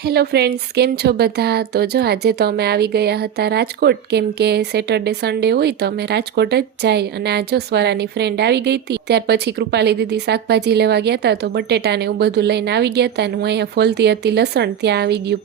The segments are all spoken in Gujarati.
હેલો ફ્રેન્ડ્સ, કેમ છો બધા? તો જો આજે તો અમે આવી ગયા હતા રાજકોટ, કેમ કે સેટરડે સન્ડે હોય તો અમે રાજકોટ જ જાય. અને આ જો સ્વરાની ફ્રેન્ડ આવી ગઈ હતી. ત્યાર પછી કૃપાલી દીદી શાકભાજી લેવા ગયા હતા તો બટેટા ને એવું બધું લઈને આવી ગયા હતા. અને હું અહીંયા ફોલતી હતી લસણ, ત્યાં આવી ગયું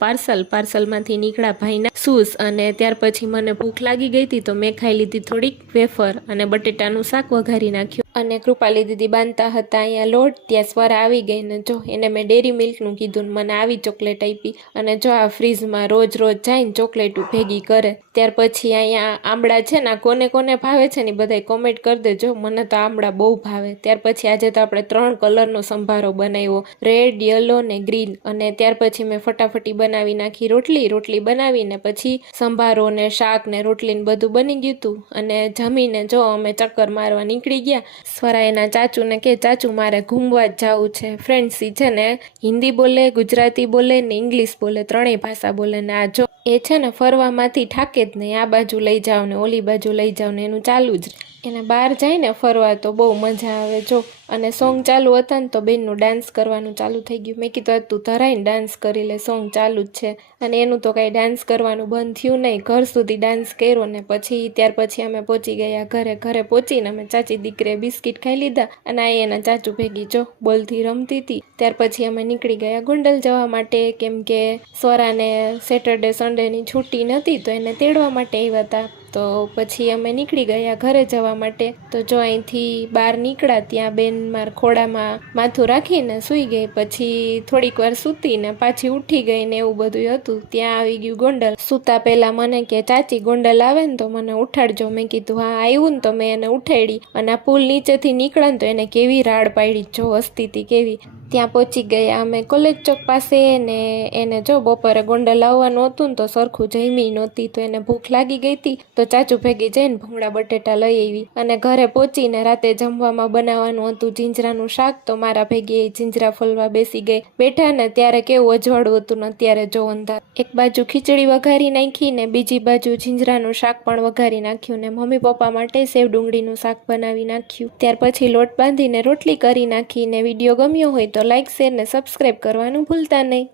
પાર્સલમાંથી નીકળ્યા ભાઈના શૂઝ. અને ત્યાર પછી મને ભૂખ લાગી ગઈ હતી તો મેં ખાઈ લીધી થોડીક વેફર અને બટેટાનું શાક વઘારી નાખ્યું. અને કૃપાલી દીદી બાંધતા હતા અહીંયા લોટ, ત્યાં સ્વરા આવી ગઈ ને જો એને મેં ડેરી મિલ્કનું કીધું ને મને આવી ચોકલેટ આપી. અને જો આ ફ્રીજમાં રોજ જઈને ચોકલેટ ભેગી કરે. ત્યાર પછી અહીંયા આંબળા છે ને, કોને કોને ભાવે છે ને બધાય કોમેન્ટ કરી દેજો. મને તો આંબળા બહુ ભાવે. ત્યાર પછી આજે તો આપણે 3 કલરનો સંભારો બનાવ્યો, રેડ, યલો ને ગ્રીન. અને ત્યાર પછી મેં ફટાફટી બનાવી નાખી રોટલી બનાવીને પછી સંભારો ને શાક ને રોટલી ને બધું બની ગયું હતું. અને જમીને જો અમે ચક્કર મારવા નીકળી ગયા. સ્વરા એના ચાચુને કે ચાચુ મારે ઘૂમવા જ જવું છે. ફ્રેન્ડ્સ છે ને હિન્દી બોલે, ગુજરાતી બોલે ને ઇંગ્લિશ બોલે, 3 ભાષા બોલે. ને આ જો એ છે ને ફરવામાંથી થાકે જ નહીં, આ બાજુ લઈ જાઓ ને ઓલી બાજુ લઈ જાઓ ને એનું ચાલુ જ. એને બહાર જાય ને ફરવા તો બહુ મજા આવે જો. અને સોંગ ચાલુ હતા ને તો બેનનું ડાન્સ કરવાનું ચાલુ થઈ ગયું. મેં કીધું તું ધરાઈને ડાન્સ કરી લે, સોંગ ચાલુ જ છે. અને એનું તો કાંઈ ડાન્સ કરવાનું બંધ થયું નહીં, ઘર સુધી ડાન્સ કર્યો. ને ત્યાર પછી અમે પહોંચી ગયા ઘરે પહોંચીને અમે ચાચી દીકરીએ બિસ્કિટ ખાઈ લીધા. અને આ એના ચાચુ ભેગી જો બોલથી રમતી હતી. ત્યાર પછી અમે નીકળી ગયા ગોંડલ જવા માટે, કેમ કે સ્વરાને સેટરડે સન્ડેની છૂટી નહોતી તો એને તેડવા માટે આવ્યા હતા. તો પછી અમે નીકળી ગયા ઘરે જવા માટે. તો જો અહીંથી બહાર નીકળ્યા ત્યાં બેન માર ખોડામાં માથું રાખીને સૂઈ ગઈ. પછી થોડીક વાર સૂતીને પાછી ઉઠી ગઈ ને એવું બધું હતું. ત્યાં આવી ગયું ગોંડલ. સૂતા પહેલાં મને કે ચાચી ગોંડલ આવે ને તો મને ઉઠાડજો. મેં કીધું હા આવ્યું ને તો મેં એને ઉઠાડી. અને આ પુલ નીચેથી નીકળે ને તો એને કેવી રાડ પાડી, જો હસતી હતી કેવી. ત્યાં પહોંચી ગયા અમે કોલેજ ચોક પાસે. ને એને જો બપોરે ગોંડલ આવવાનું હતું ને તો સરખું જમી નહોતી તો એને ભૂખ લાગી ગઈ હતી. તો ચાચુ ભેગી જઈને ભૂંગળા બટેટા લઈ આવી. અને ઘરે પહોંચીને રાતે જમવામાં બનાવવાનું હતું જીંજરાનું શાક. તો મારા ભેગી જીંજરા ફોલવા બેસી ગઈ. બેઠા ને ત્યારે કેવું અજવાળું હતું ને અત્યારે જો અંધાર. એક બાજુ ખીચડી વઘારી નાખી ને બીજી બાજુ જીંજરાનું શાક પણ વઘારી નાખ્યું. ને મમ્મી પપ્પા માટે સેવ ડુંગળીનું શાક બનાવી નાખ્યું. ત્યાર પછી લોટ બાંધીને રોટલી કરી નાખી. ને વિડીયો ગમ્યો હોય તો લાઈક, શેર ને સબસ્ક્રાઈબ કરવાનું ભૂલતા નહીં.